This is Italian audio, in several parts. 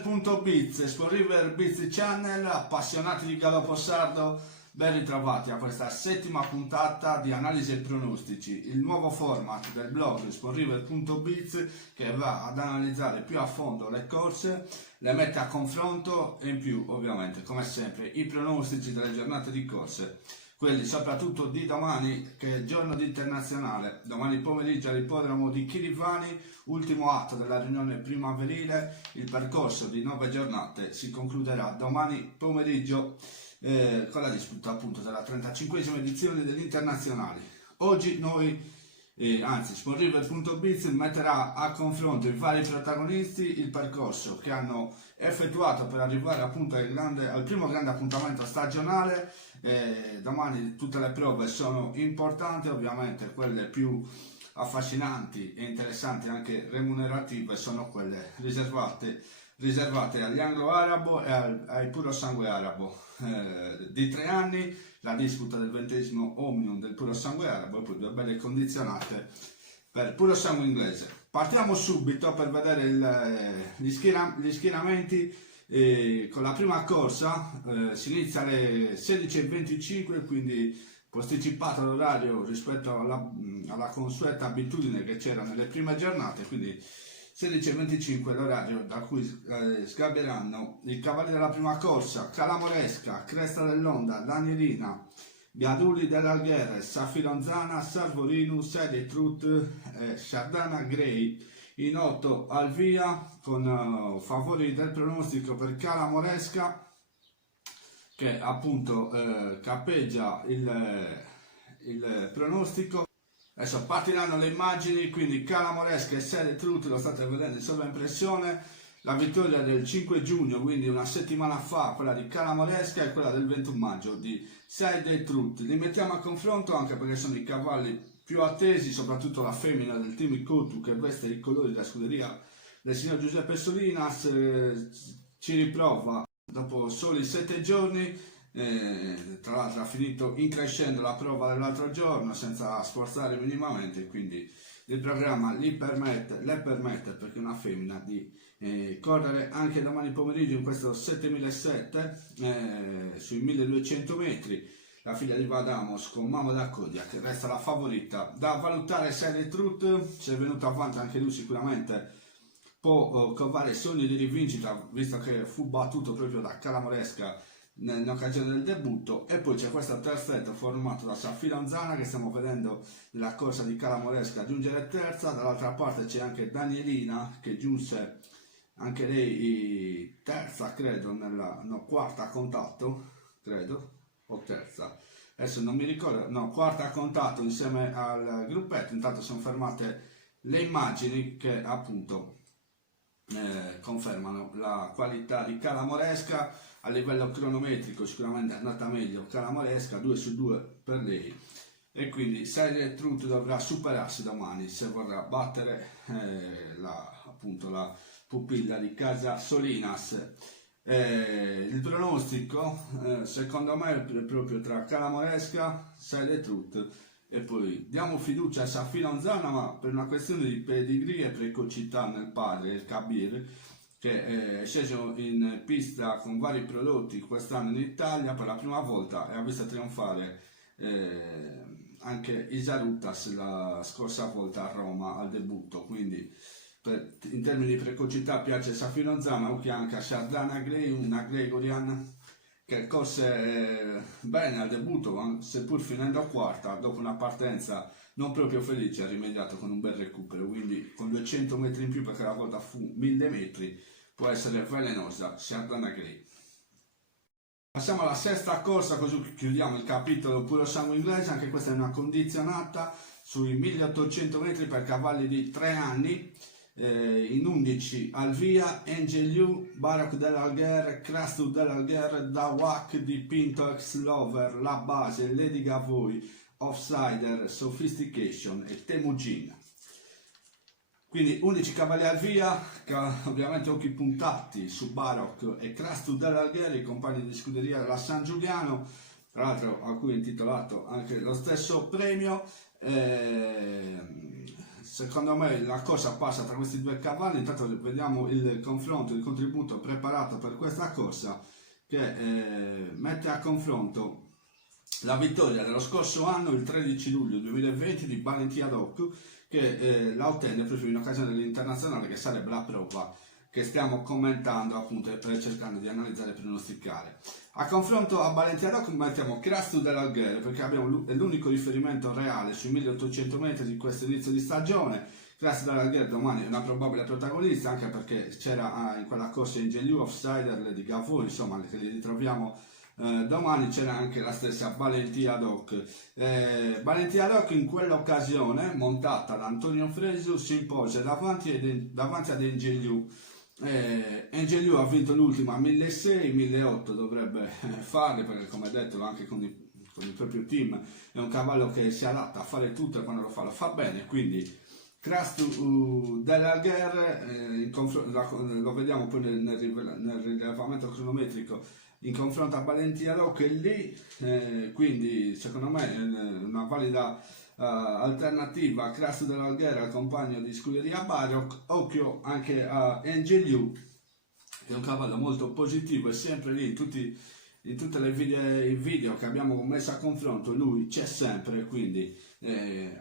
SporRiver.biz, SporRiver Biz Channel, appassionati di galoppo sardo, ben ritrovati a questa settima puntata di analisi e pronostici, il nuovo format del blog SporRiver.biz che va ad analizzare più a fondo le corse, le mette a confronto e in più ovviamente come sempre i pronostici delle giornate di corse. Quelli soprattutto di domani, che è il giorno di internazionale, domani pomeriggio all'ippodromo di Chirivani, ultimo atto della riunione primaverile. Il percorso di 9 giornate si concluderà domani pomeriggio con la disputa appunto della 35esima edizione degli internazionali. Oggi noi, SporRiver.biz metterà a confronto i vari protagonisti, il percorso che hanno effettuato per arrivare appunto al primo grande appuntamento stagionale. Domani tutte le prove sono importanti, ovviamente quelle più affascinanti e interessanti, anche remunerative, sono quelle riservate agli anglo-arabo e ai puro sangue arabo di 3 anni, la disputa del 20esimo Omnium del puro sangue arabo e poi 2 belle condizionate per puro sangue inglese. Partiamo subito per vedere gli schieramenti. Con la prima corsa si inizia alle 16:25, quindi posticipato l'orario rispetto alla consueta abitudine che c'era nelle prime giornate, quindi 16:25 l'orario da cui sgabberanno i cavalli della prima corsa: Calamoresca, Cresta dell'Onda, Danielina, Biaduli dell'Algher, Safironzana, Salvorinu, Serie Truth, Shardana Grey. In 8 al via con favori del pronostico per Calamoresca, che appunto cappeggia il pronostico. Adesso partiranno le immagini, quindi Calamoresca e Serie Truth lo state vedendo in sovraimpressione. La vittoria del 5 giugno, quindi una settimana fa, quella di Calamoresca, e quella del 21 maggio di Serie Truth. Li mettiamo a confronto anche perché sono i cavalli più attesi, soprattutto la femmina del team Coutu che veste i colori della scuderia del signor Giuseppe Solinas, ci riprova dopo soli 7 giorni, tra l'altro ha finito in crescendo la prova dell'altro giorno senza sforzare minimamente, quindi il programma le permette perché è una femmina di correre anche domani pomeriggio in questo 7007 sui 1200 metri. La figlia di Vadamos con Mamo da Codia che resta la favorita da valutare. Serie Truth, se è venuto avanti anche lui sicuramente può covare sogni di rivincita, visto che fu battuto proprio da Calamoresca in occasione del debutto. E poi c'è questo terzetto formato da Safironzana che stiamo vedendo nella corsa di Calamoresca giungere terza. Dall'altra parte c'è anche Danielina che giunse anche lei terza, credo, quarta a contatto, credo, o terza, adesso non mi ricordo, no, quarta a contatto insieme al gruppetto. Intanto sono fermate le immagini che appunto confermano la qualità di Calamoresca. A livello cronometrico sicuramente è andata meglio Calamoresca, 2 su 2 per lei, e quindi Serie Truth dovrà superarsi domani se vorrà battere appunto la pupilla di casa Solinas. Il pronostico secondo me è proprio tra Calamoresca, Serie Truth, e poi diamo fiducia a Safironzana, ma per una questione di pedigree e precocità nel padre, il Kabir, che è sceso in pista con vari prodotti quest'anno in Italia per la prima volta e ha visto trionfare anche Isarutas la scorsa volta a Roma al debutto, quindi in termini di precocità piace Safironzana, o che anche a Shardana Grey, una Gregorian che corse bene al debutto, seppur finendo quarta dopo una partenza non proprio felice, ha rimediato con un bel recupero, quindi con 200 metri in più, perché la volta fu 1000 metri, può essere velenosa Shardana Grey. Passiamo alla sesta corsa, così chiudiamo il capitolo puro sangue inglese. Anche questa è una condizionata sui 1800 metri per cavalli di 3 anni. In 11 al via Angel Barak dell'Algher, Krastu dell'Algher, Dawak di Pinto Ex Lover, La Base, Lady Gavoy, Offsider, Sophistication e Temujin. Quindi 11 cavalli al via, ovviamente occhi puntati su Barak e Krastu dell'Algher, i compagni di scuderia della San Giuliano, tra l'altro a cui è intitolato anche lo stesso premio. secondo me la corsa passa tra questi due cavalli. Intanto vediamo il confronto, il contributo preparato per questa corsa, che mette a confronto la vittoria dello scorso anno, il 13 luglio 2020, di Valentin Haddock, che la ottenne proprio in occasione dell'internazionale, che sarebbe la prova che stiamo commentando appunto e cercando di analizzare e pronosticare. A confronto a Valentin Haddock mettiamo Crastu dell'Alghere, perché abbiamo l'unico riferimento reale sui 1800 metri di questo inizio di stagione. Crastu dell'Alghere domani è una probabile protagonista, anche perché c'era in quella corsa in Gelu, Offsider, Lady Gavot, insomma, che li ritroviamo domani. C'era anche la stessa Valentin Haddock. Valentin Haddock in quell'occasione, montata da Antonio Fresu, si impose davanti ad Engeliou. Engeliou ha vinto l'ultima a 1600, 1800 dovrebbe farli, perché come detto anche con il proprio team è un cavallo che si adatta a fare tutto, e quando lo fa bene. Quindi Crastu dell'Alghere, lo vediamo poi nel rilevamento cronometrico, in confronto a Valentin Haddock, lì quindi secondo me è una valida alternativa a Crastu dell'Alghere, al compagno di scuderia Baroc. Occhio anche a Engeliou, che è un cavallo molto positivo, e sempre lì in tutte le video che abbiamo messo a confronto lui c'è sempre, quindi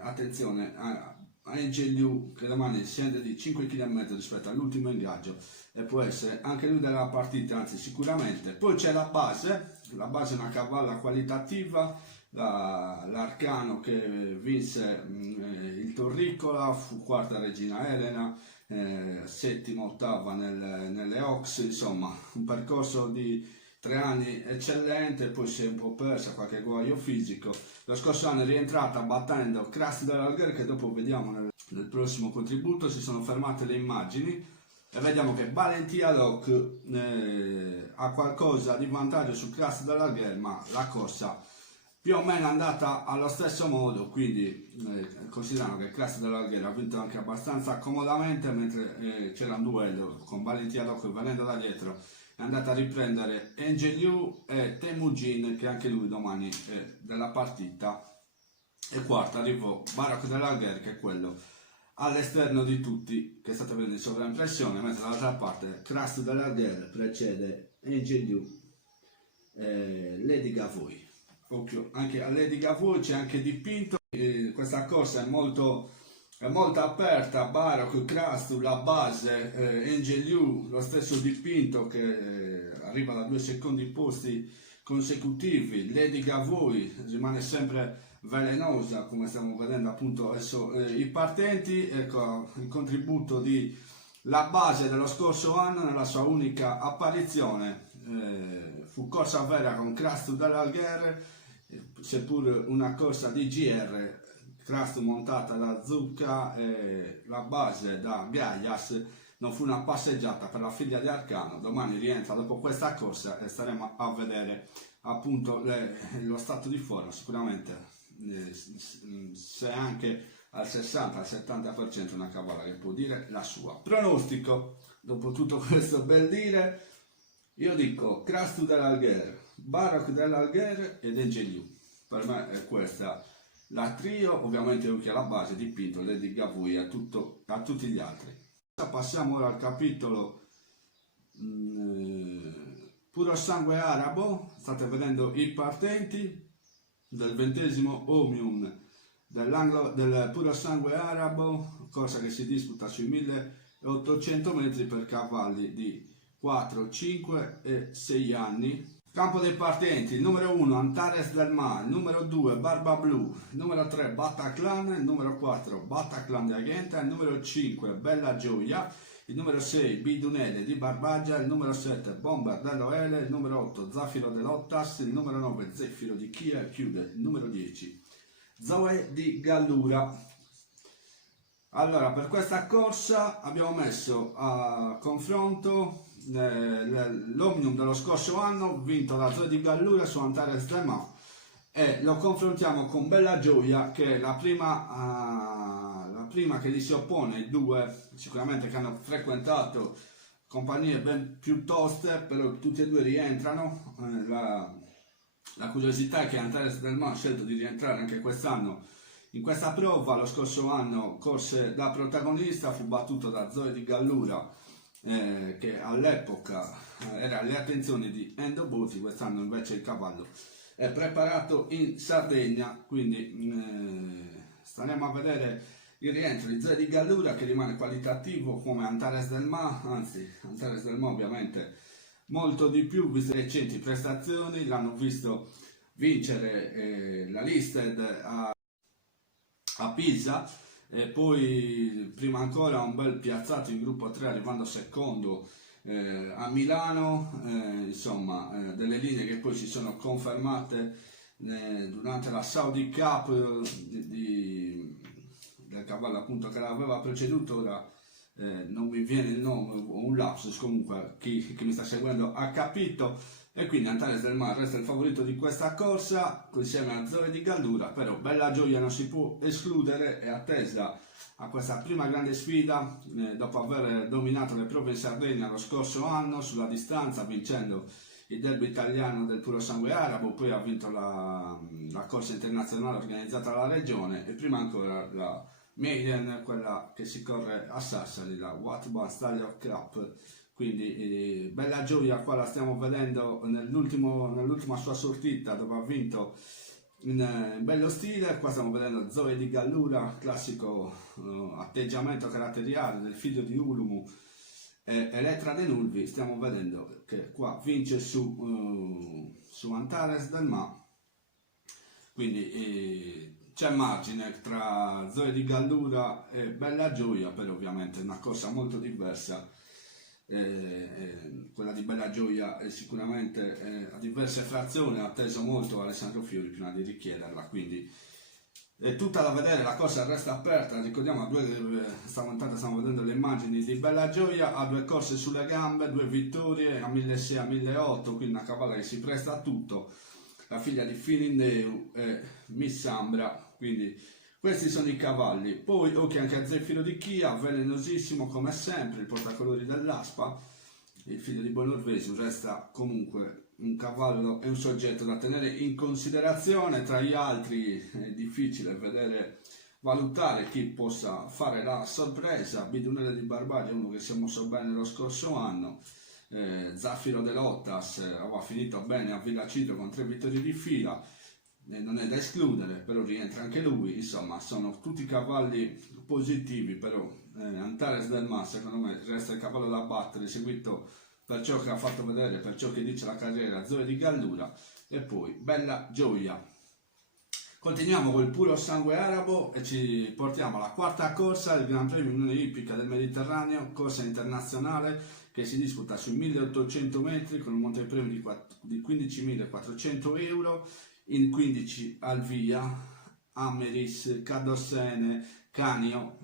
attenzione a Engeliou, che domani scende di 5 km rispetto all'ultimo ingaggio e può essere anche lui della partita, anzi sicuramente. Poi c'è la base è una cavalla qualitativa, l'Arcano, che vinse il Torricola, fu quarta Regina Elena, settima, ottava nelle Ox, insomma un percorso di 3 anni eccellente. Poi si è un po' persa, qualche guaio fisico. Lo scorso anno è rientrata battendo Crastu dell'Alghere, che dopo vediamo nel prossimo contributo. Si sono fermate le immagini e vediamo che Valentin Haddock ha qualcosa di vantaggio su Crastu dell'Alghere, ma la corsa più o meno è andata allo stesso modo, quindi considerando che Crastu dell'Alghere ha vinto anche abbastanza comodamente, mentre c'era un duello con Valentin Haddock, venendo da dietro è andata a riprendere Engeliou e Temujin, che anche lui domani è della partita. E quarta arrivò Baroc dell'Alghere, che è quello all'esterno di tutti, che state vedendo in sovraimpressione, mentre dall'altra parte Crastu dell'Alghere precede Engeliou e Lady Gavot. Occhio anche a Lady Gavot, c'è anche dipinto. Questa corsa è molto aperta. Baroc, Crastu, la base, Engeliou, lo stesso dipinto, che arriva da 2 secondi posti consecutivi. Lady Gavot rimane sempre velenosa, come stiamo vedendo appunto adesso i partenti. Ecco il contributo di la base dello scorso anno nella sua unica apparizione. Fu corsa vera con Crastu dell'Alghere, seppur una corsa di GR, Crastu montata da Zucca e la base da Gaias. Non fu una passeggiata per la figlia di Arcano. Domani rientra dopo questa corsa e staremo a vedere appunto lo stato di forma. Sicuramente se anche al 60-70% una cavalla che può dire la sua. Pronostico, dopo tutto questo bel dire, io dico Crastu dell'Alghere, Baroc dell'Alghere ed Engeliou. Per me è questa la trio, ovviamente anche alla base dipinto Lady Gavot a tutti gli altri. Passiamo ora al capitolo puro sangue arabo. State vedendo i partenti del 20° Omnium del puro sangue arabo, corsa che si disputa sui 1800 metri per cavalli di 4, 5 e 6 anni. Campo dei partenti: il numero 1 Antares del Mar, il numero 2 Barba Blu, il numero 3 Bataclan, il numero 4 Bataclan di Agenta, il numero 5 Bella Gioia, il numero 6 Bidunele di Barbagia, il numero 7 Bomber dell'Oele, il numero 8 Zafiro dell'Ottas, il numero 9 Zeffiro di Chia e chiude il numero 10 Zoe di Gallura. Allora, per questa corsa abbiamo messo a confronto l'Omnium dello scorso anno, vinto da Zoe di Gallura su Antares del Mar, e lo confrontiamo con Bella Gioia, che è la prima che gli si oppone. I due sicuramente che hanno frequentato compagnie ben più toste, però tutti e due rientrano. La curiosità è che Antares del Mar ha scelto di rientrare anche quest'anno In questa prova lo scorso anno corse da protagonista, fu battuto da Zoe di Gallura, che all'epoca era alle attenzioni di Endo Buti. Quest'anno invece il cavallo è preparato in Sardegna, quindi staremo a vedere il rientro di Zoe di Gallura, che rimane qualitativo come Antares del Ma, anzi Antares del Ma ovviamente molto di più, viste le recenti prestazioni, l'hanno visto vincere la Listed a Pisa, e poi prima ancora un bel piazzato in gruppo 3 arrivando secondo a Milano, insomma delle linee che poi si sono confermate durante la Saudi Cup del cavallo appunto che l'aveva preceduto. Ora non mi viene il nome, un lapsus, comunque chi mi sta seguendo ha capito. E quindi Antares del Ma resta il favorito di questa corsa insieme a Zoe di Gallura, però Bella Gioia non si può escludere, è attesa a questa prima grande sfida dopo aver dominato le prove in Sardegna lo scorso anno sulla distanza, vincendo il derby italiano del Puro Sangue Arabo, poi ha vinto la corsa internazionale organizzata dalla regione e prima ancora la Maiden, quella che si corre a Sassari, la Watban Stallion Cup. Quindi Bella Gioia qua la stiamo vedendo nell'ultima sua sortita, dove ha vinto in bello stile. Qua stiamo vedendo Zoe di Gallura, classico atteggiamento caratteriale del figlio di Ulumu, Elettra De Nulvi. Stiamo vedendo che qua vince su Antares del Ma, quindi c'è margine tra Zoe di Gallura e Bella Gioia, però ovviamente è una cosa molto diversa. Quella di Bella Gioia è sicuramente a diverse frazioni, ha atteso molto Alessandro Fiori prima di richiederla, quindi è tutta da vedere, la cosa resta aperta. Ricordiamo, stiamo vedendo le immagini di Bella Gioia, ha 2 corse sulle gambe, 2 vittorie a 1600 a 1800, quindi una cavalla che si presta a tutto, la figlia di Filindeu e Miss Ambra, quindi questi sono i cavalli. Poi occhio anche a Zeffiro di Chia, velenosissimo come sempre, il portacolori dell'Aspa, il figlio di Bonorvesio. Resta comunque un cavallo e un soggetto da tenere in considerazione. Tra gli altri è difficile valutare chi possa fare la sorpresa. Bidunele di Barbaria, uno che si è mosso bene lo scorso anno. Zaffiro de Lottas aveva finito bene a Villacido con 3 vittorie di fila, non è da escludere, però rientra anche lui. Insomma, sono tutti cavalli positivi, però Antares del Ma secondo me resta il cavallo da battere, seguito per ciò che ha fatto vedere, per ciò che dice la carriera, Zoe di Gallura. E poi Bella Gioia. Continuiamo col Puro Sangue Arabo e ci portiamo alla quarta corsa, il Gran Premio Unione Ippica del Mediterraneo, corsa internazionale che si disputa sui 1800 metri con un montepremio di 15.400 euro, in 15 al via: Ameris, Cadossene, Canio,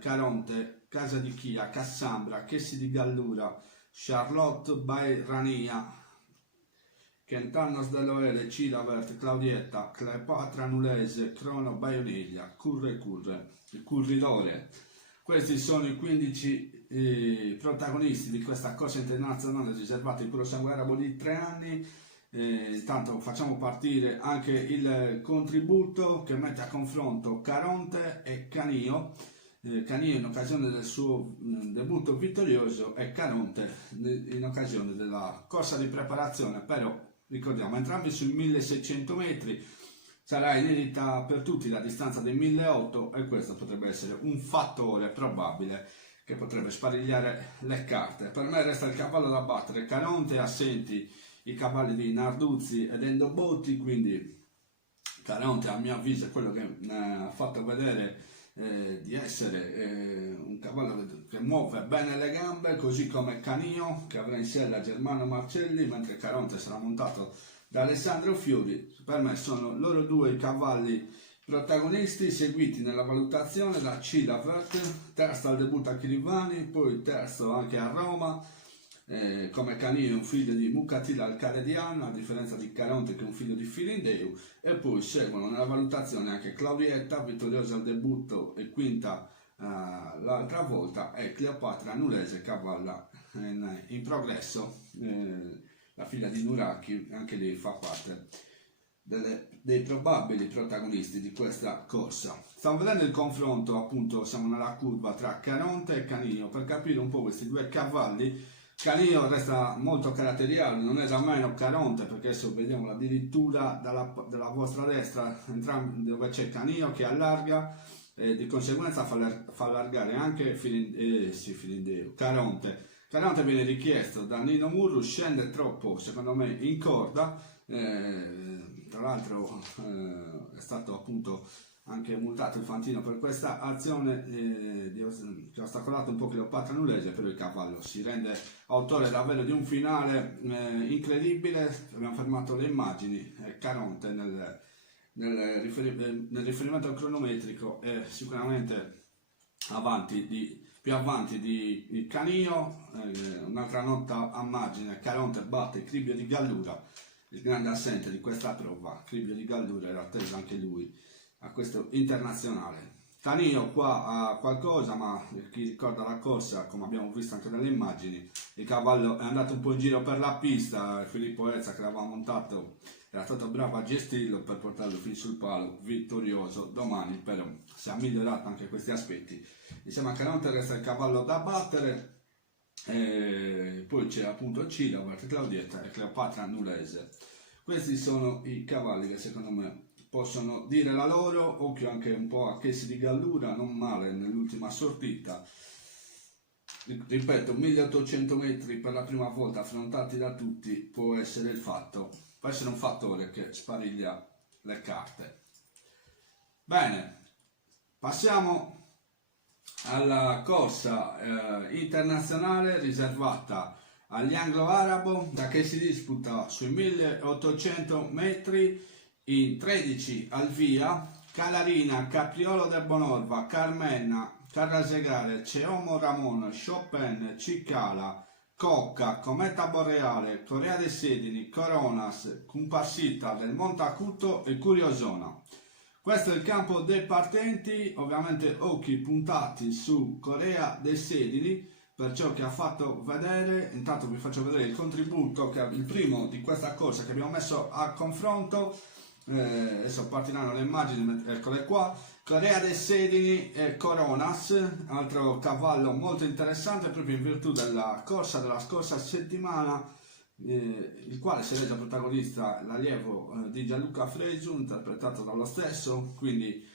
Caronte, Casa di Chia, Cassambra, Chessi di Gallura, Charlotte Bairania, Kentannos dell'Oele, Cilavert, Claudietta, Cleopatra Nulese, Crono Baioniglia, Curre, il Curridore. Questi sono i 15 protagonisti di questa corsa internazionale riservata al Puro Sangue Arabo di 3 anni. Intanto facciamo partire anche il contributo che mette a confronto Caronte e Canio. Canio in occasione del suo debutto vittorioso e Caronte in occasione della corsa di preparazione, però ricordiamo entrambi sui 1600 metri. Sarà inedita per tutti la distanza dei 1800 e questo potrebbe essere un fattore probabile che potrebbe sparigliare le carte. Per me resta il cavallo da battere Caronte, assenti i cavalli di Narduzzi ed Endobotti, quindi Caronte a mio avviso è quello che ha fatto vedere di essere un cavallo che muove bene le gambe, così come Canio, che avrà in sella Germano Marcelli, mentre Caronte sarà montato da Alessandro Fiori. Per me sono loro due i cavalli protagonisti, seguiti nella valutazione da Cilavert, terzo al debutto a Chirivani, poi terzo anche a Roma. Come Canino, un figlio di Mucatila al Calediano, a differenza di Caronte che è un figlio di Filindeu, e poi seguono nella valutazione anche Claudietta, vittoriosa al debutto e quinta l'altra volta, e Cleopatra Nulese, cavalla in progresso, la figlia di Nuraki, anche lei fa parte dei probabili protagonisti di questa corsa. Stiamo vedendo il confronto, appunto, siamo nella curva tra Caronte e Canino per capire un po' questi due cavalli. Canino resta molto caratteriale, non è nemmeno Caronte, perché adesso vediamo addirittura dalla vostra destra entrambi, dove c'è Canino che allarga e di conseguenza fa allargare anche Caronte. Caronte viene richiesto da Nino Murru, scende troppo secondo me in corda, tra l'altro è stato appunto anche multato il Fantino per questa azione che ha ostacolato un po' Cleopatra Nullese, però il cavallo si rende autore davvero di un finale incredibile. Abbiamo fermato le immagini, Caronte nel riferimento cronometrico è sicuramente più avanti di Canino. Un'altra nota a margine: Caronte batte Cribio di Gallura, il grande assente di questa prova. Cribio di Gallura era atteso anche lui a questo internazionale. Canino qua ha qualcosa, ma chi ricorda la corsa, come abbiamo visto anche dalle immagini, il cavallo è andato un po' in giro per la pista. Filippo Ezza, che l'aveva montato, era stato bravo a gestirlo per portarlo fin sul palo vittorioso. Domani però si è migliorato anche questi aspetti. Insieme a Caronte resta il cavallo da battere, poi c'è appunto Cila, Claudietta e Cleopatra Nullese. Questi sono i cavalli che secondo me possono dire la loro. Occhio anche un po' a Chessi di Gallura, non male nell'ultima sortita. Ripeto, 1800 metri per la prima volta affrontati da tutti può essere un fattore che spariglia le carte. Bene, passiamo alla corsa internazionale riservata agli anglo-arabo, da che si disputa sui 1800 metri in 13 al via: Calarina, Capriolo del Bonorva, Carmenna, Carrasegale, Ceomo Ramon, Chopin, Cicala, Cocca, Cometa Boreale, Corea dei Sedini, Coronas, Comparsita del Montacuto e Curiosona. Questo è il campo dei partenti, ovviamente occhi puntati su Corea dei Sedini per ciò che ha fatto vedere. Intanto vi faccio vedere il contributo, che è il primo di questa corsa che abbiamo messo a confronto. Adesso partiranno le immagini, eccole qua. Corea dei Sedini e Coronas, altro cavallo molto interessante proprio in virtù della corsa della scorsa settimana, il quale si è reso protagonista l'allievo di Gianluca Fresu, interpretato dallo stesso. Quindi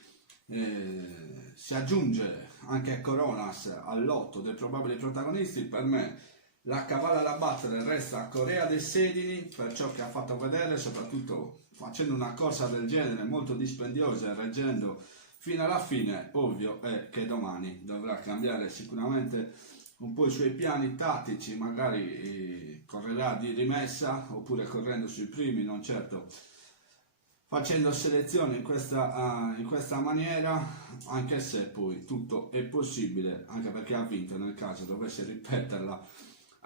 si aggiunge anche Coronas al lotto dei probabili protagonisti. Per me la cavalla da battere resta Corea dei Sedini per ciò che ha fatto vedere, soprattutto facendo una corsa del genere molto dispendiosa e reggendo fino alla fine. Ovvio è che domani dovrà cambiare sicuramente un po' i suoi piani tattici, magari correrà di rimessa oppure correndo sui primi, non certo facendo selezione in questa maniera, anche se poi tutto è possibile, anche perché ha vinto. Nel caso dovesse ripeterla,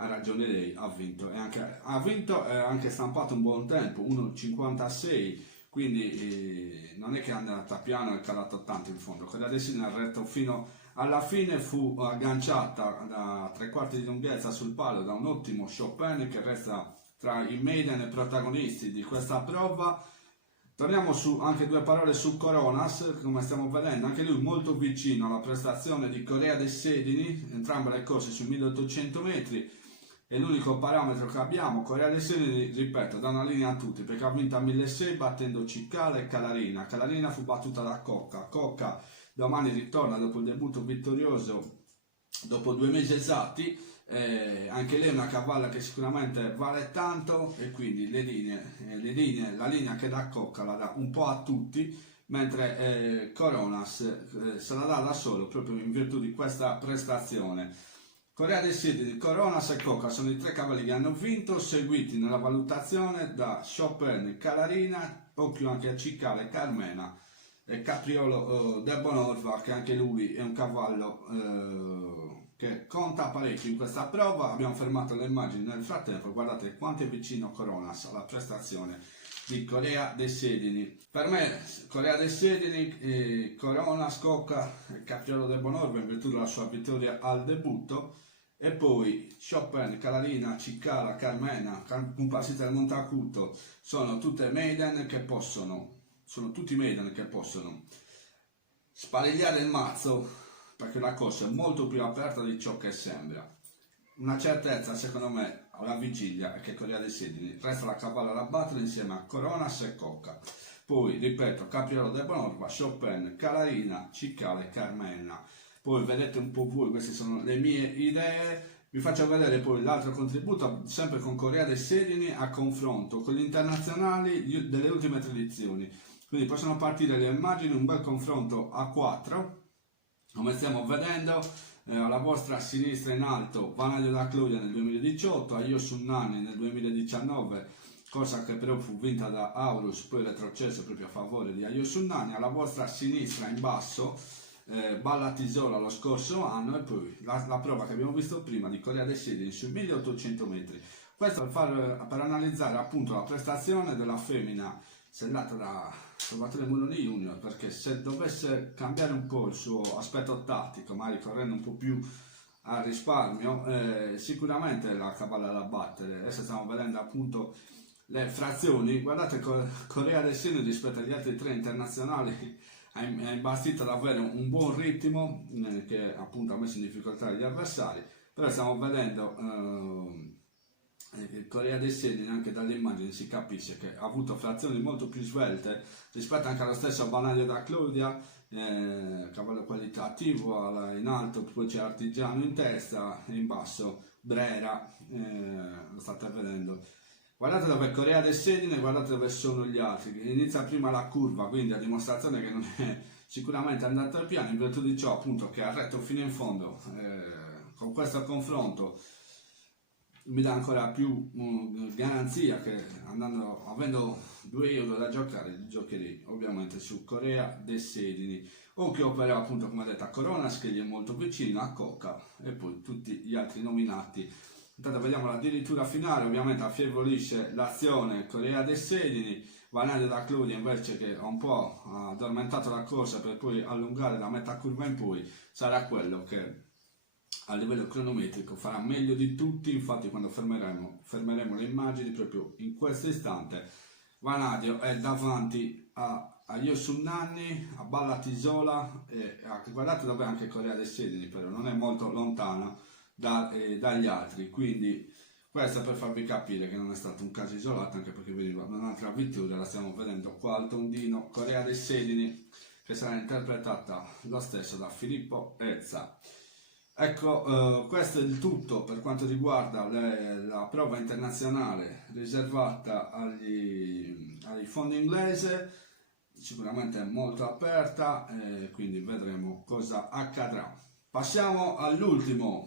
ha ragione lei, ha vinto e anche stampato un buon tempo, 1,56, quindi non è che è andata piano e calato tanto in fondo. Quella adesso nel retto fino alla fine fu agganciata da 3/4 di lunghezza sul palo da un ottimo Chopin, che resta tra i maiden e protagonisti di questa prova. Torniamo su anche due parole su Coronas, come stiamo vedendo, anche lui molto vicino alla prestazione di Corea dei Sedini, entrambe le corse su 1800 metri. È l'unico parametro che abbiamo. Corea dei Sedini, ripeto, da una linea a tutti, perché ha vinto a 1600 battendo Cicala e Calarina. Calarina fu battuta da Cocca. Cocca domani ritorna dopo il debutto vittorioso dopo 2 mesi esatti. Anche lei è una cavalla che sicuramente vale tanto, e quindi la linea che dà Cocca la dà un po' a tutti, mentre Coronas se la dà da solo proprio in virtù di questa prestazione. Corea dei Sedini, Coronas e Cocca sono i 3 cavalli che hanno vinto, seguiti nella valutazione da Chopin, Calarina, occhio anche a Cicala e Carmena, e Capriolo del Bonorva, che anche lui è un cavallo che conta parecchio in questa prova. Abbiamo fermato le immagini nel frattempo, guardate quanto è vicino Coronas alla prestazione di Corea dei Sedini. Per me Corea dei Sedini, Coronas, Cocca e Capriolo del Bonorva in virtù della sua vittoria al debutto. e poi Chopin, Calarina, Ciccala, Carmena, Comparsita del Montacuto sono tutti maiden che possono sparigliare il mazzo, perché la cosa è molto più aperta di ciò che sembra. Una certezza secondo me alla vigilia è che Corea dei Sedili resta la cavalla da battere insieme a Coronas e Cocca. Poi ripeto, Capriolo de Bonorva, Chopin, Calarina, Ciccala e Carmena. Poi vedete un po' voi, queste sono le mie idee. Vi faccio vedere poi l'altro contributo, sempre con Corea dei Sedili, a confronto con gli internazionali delle ultime 3 edizioni. Quindi possono partire le immagini, un bel confronto a 4, come stiamo vedendo. Alla vostra sinistra in alto Vanadio da Claudia nel 2018, Ayo Sunnani nel 2019, cosa che però fu vinta da Aurus, poi retrocesso proprio a favore di Ayo Sunnani. Alla vostra sinistra in basso Balla Tisola lo scorso anno, e poi la prova che abbiamo visto prima di Corea dei Sedili sui 1800 metri. Questo per analizzare appunto la prestazione della femmina sellata da Salvatore Moroni Junior, perché se dovesse cambiare un po' il suo aspetto tattico, magari correndo un po' più a risparmio, sicuramente la cavalla da battere. Adesso stiamo vedendo appunto le frazioni. Guardate, Corea del Sud rispetto agli altri 3 internazionali ha imbastito davvero un buon ritmo, che appunto ha messo in difficoltà gli avversari, però stiamo vedendo Corea dei Sedili, anche dalle immagini si capisce che ha avuto frazioni molto più svelte rispetto anche allo stesso Vanadio da Claudia, cavallo qualitativo in alto, poi c'è Artigiano in testa e in basso Brera, lo state vedendo. Guardate dove è Corea dei Sedili, guardate dove sono gli altri. Inizia prima la curva, quindi a dimostrazione che non è sicuramente andato al piano, in virtù di ciò appunto che ha retto fino in fondo. Con questo confronto mi dà ancora più garanzia che avendo 2 euro da giocare, giocherei ovviamente su Corea dei Sedili. Occhio però appunto, come detto, a Coronas, che gli è molto vicino, a Cocca e poi tutti gli altri nominati. Intanto vediamo la dirittura finale, ovviamente affievolisce l'azione Corea dei Sedili. Vanadio da Claudia invece, che ha un po' addormentato la corsa per poi allungare la metà curva in poi, sarà quello che a livello cronometrico farà meglio di tutti. Infatti quando fermeremo le immagini proprio in questo istante, Vanadio è davanti a Yosunnani, a Balla Tisola e guardate dove anche Corea dei Sedili, però non è molto lontana dagli altri, quindi questo per farvi capire che non è stato un caso isolato, anche perché veniva un'altra vittoria, la stiamo vedendo qua al tondino, Corea dei Sedili, che sarà interpretata lo stesso da Filippo Ezza. Ecco, questo è il tutto per quanto riguarda la prova internazionale riservata ai fondi inglese. Sicuramente è molto aperta, quindi vedremo cosa accadrà. Passiamo all'ultima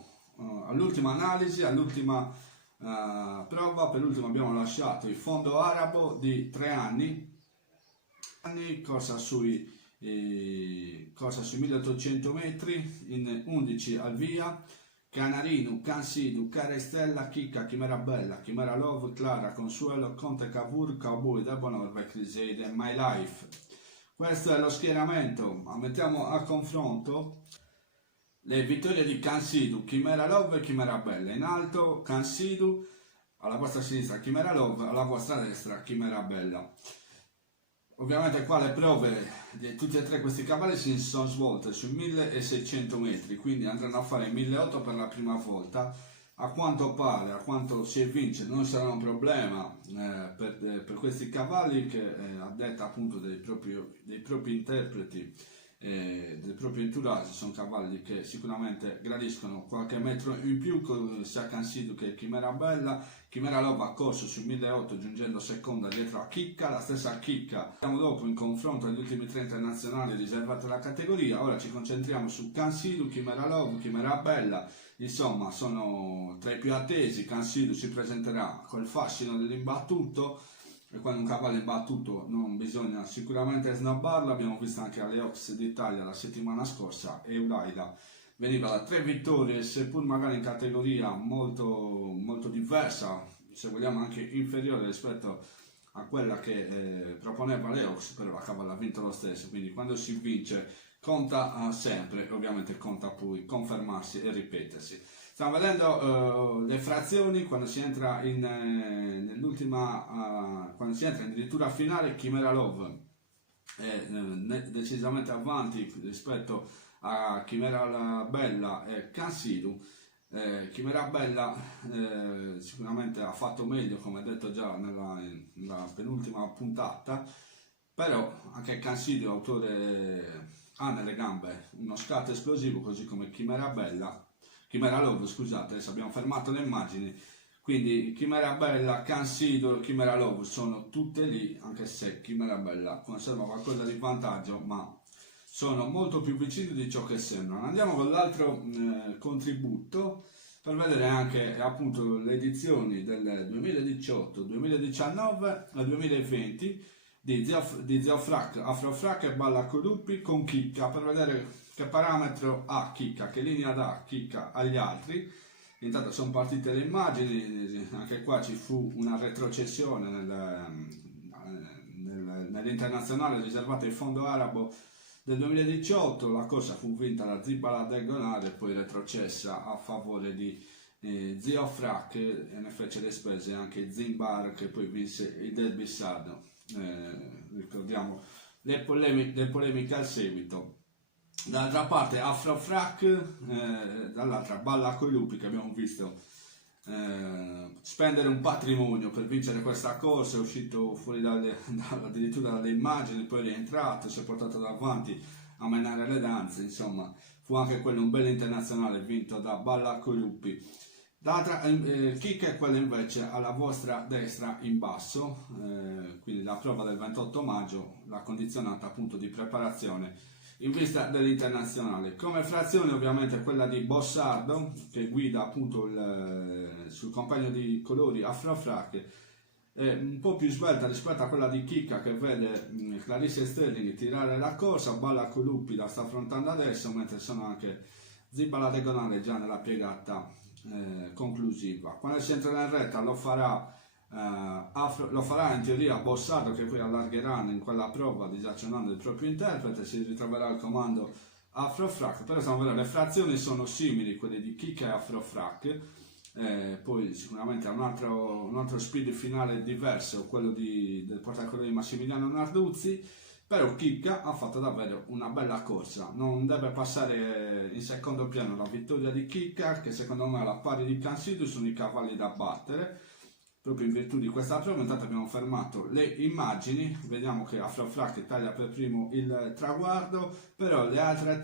analisi, all'ultima prova. Per ultimo abbiamo lasciato il fondo arabo di 3 anni, corsa sui 1800 metri in 11 al via. Canarino, Cansidu, Carestella, Chicca, Chimera Bella, Chimera Love, Clara, Consuelo, Conte Cavour, Cowboy, Debonorve, Criseide, My Life. Questo è lo schieramento. Mettiamo a confronto le vittorie di Cansidu, Chimera Love e Chimera Bella. In alto Cansidu, alla vostra sinistra Chimera Love, alla vostra destra Chimera Bella. Ovviamente qua le prove di tutti e 3 questi cavalli si sono svolte su 1600 metri, quindi andranno a fare 1800 per la prima volta. A quanto pare, a quanto si evince, non sarà un problema per questi cavalli, che a detta appunto dei propri interpreti, del proprio entourage, sono cavalli che sicuramente gradiscono qualche metro in più, sia Cansidu che Chimera Bella. Chimera Love ha corso su 1800 giungendo seconda dietro a Chicca, la stessa Chicca siamo dopo in confronto agli ultimi 3 internazionali riservati alla categoria. Ora ci concentriamo su Cansidu, Chimera Love, Chimera Bella, insomma sono tra i più attesi. Cansidu si presenterà col fascino dell'imbattuto, e quando un cavallo è imbattuto non bisogna sicuramente snobbarlo. Abbiamo visto anche alle Oaks d'Italia la settimana scorsa, Eulaida veniva da 3 vittorie, seppur magari in categoria molto, molto diversa, se vogliamo anche inferiore rispetto a quella che proponeva le Oaks, però la cavalla ha vinto lo stesso. Quindi quando si vince conta sempre, ovviamente conta poi confermarsi e ripetersi. Stiamo vedendo le frazioni quando si entra quando si entra addirittura finale. Chimera Love è decisamente avanti rispetto a Chimera Bella e Kansiru. Chimera Bella sicuramente ha fatto meglio, come detto già nella penultima puntata, però anche Kansiru, autore, ha nelle gambe uno scatto esplosivo, così come Chimera Love, scusate, adesso abbiamo fermato le immagini. Quindi Chimera Bella, Kansiru e Chimera Love sono tutte lì, anche se Chimera Bella conserva qualcosa di vantaggio, ma sono molto più vicini di ciò che sembrano. Andiamo con l'altro contributo per vedere anche appunto le edizioni del 2018, 2019 e 2020 di Zeofrak, Afrofrak e Balla Coruppi con Chicca, per vedere che parametro ha Chicca, che linea dà Chicca agli altri. Intanto sono partite le immagini, anche qua ci fu una retrocessione nell'internazionale riservata al fondo arabo del 2018. La corsa fu vinta da Zibala Diagonale e poi retrocessa a favore di Zeofrak, e ne fece le spese anche Zimbar, che poi vinse il derby sardo. Ricordiamo le polemiche al seguito. Dall'altra parte Afrofrak, dall'altra Balla coi lupi, che abbiamo visto spendere un patrimonio per vincere questa corsa. È uscito fuori addirittura dalle immagini, poi è rientrato, si è portato davanti a menare le danze. Insomma, fu anche quello un bel internazionale vinto da Balla coi lupi. L'altra chicca è quella invece alla vostra destra in basso, quindi la prova del 28 maggio, la condizionata appunto di preparazione in vista dell'internazionale. Come frazione ovviamente quella di Bossardo, che guida appunto sul compagno di colori Afrofrak, è un po' più svelta rispetto a quella di Chicca, che vede Clarisse Sterling tirare la corsa. Balla Coluppi la sta affrontando adesso, mentre sono anche Zibala Diagonale già nella piegata conclusiva. Quando si entrerà in retta lo farà in teoria Bossardo, che poi allargherà in quella prova disazionando il proprio interprete. Si ritroverà al comando Afrofrak. Però stiamo vedendo le frazioni sono simili, quelle di Chicca e Afrofrak. Poi sicuramente un altro speed finale diverso, quello del portacolori Massimiliano Narduzzi. Però Chicca ha fatto davvero una bella corsa, non deve passare in secondo piano la vittoria di Chicca, che secondo me alla pari di Kansiru sono i cavalli da battere, proprio in virtù di questa prova. Intanto abbiamo fermato le immagini, vediamo che Afrofrak taglia per primo il traguardo, però gli altri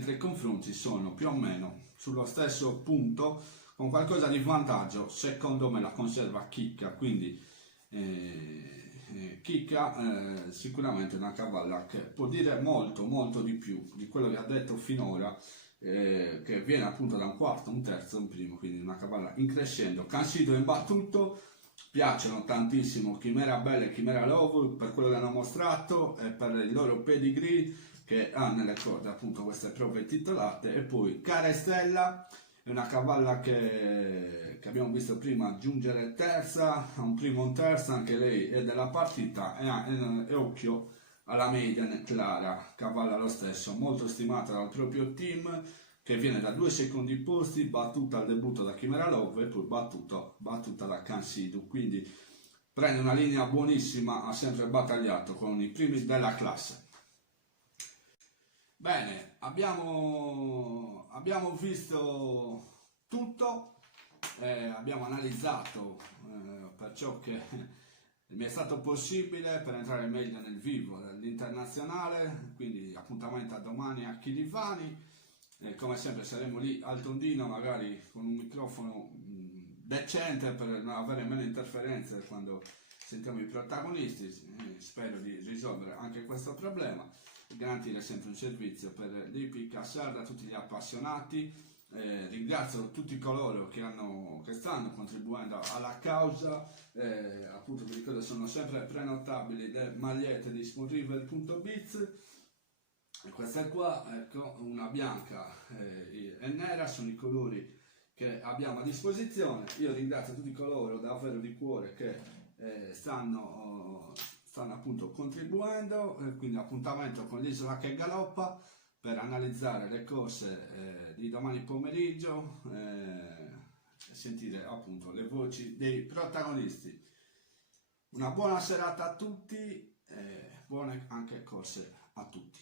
tre confronti sono più o meno sullo stesso punto, con qualcosa di vantaggio secondo me la conserva Chicca. Quindi Chicca sicuramente è una cavalla che può dire molto di più di quello che ha detto finora, che viene appunto da un quarto, un terzo, un primo, quindi una cavalla in crescendo. Kansiru imbattuto, piacciono tantissimo Chimera Bella e Chimera Love per quello che hanno mostrato e per il loro pedigree che ha nelle corde appunto queste prove titolate. E poi Cara Stella è una cavalla che abbiamo visto prima giungere terza, a un primo un terzo, anche lei è della partita, e occhio alla median Clara, cavalla lo stesso, molto stimata dal proprio team, che viene da 2 secondi posti, battuta al debutto da Chimera Love e poi battuta da Kansiru. Quindi prende una linea buonissima, ha sempre battagliato con i primi della classe. Bene, abbiamo visto tutto, abbiamo analizzato per ciò che mi è stato possibile per entrare meglio nel vivo dell'internazionale. Quindi appuntamento a domani a Chilivani, come sempre saremo lì al tondino, magari con un microfono decente per non avere meno interferenze quando sentiamo i protagonisti. Spero di risolvere anche questo problema, garantire sempre un servizio per l'Ippica Sarda a tutti gli appassionati. Ringrazio tutti coloro che stanno contribuendo alla causa. Appunto vi ricordo, sono sempre prenotabili le magliette di spoonriver.biz, e questa qua, ecco, una bianca e nera, sono i colori che abbiamo a disposizione. Io ringrazio tutti coloro davvero di cuore che stanno appunto contribuendo, quindi appuntamento con l'Isola che galoppa per analizzare le corse di domani pomeriggio e sentire appunto le voci dei protagonisti. Una buona serata a tutti e buone anche corse a tutti.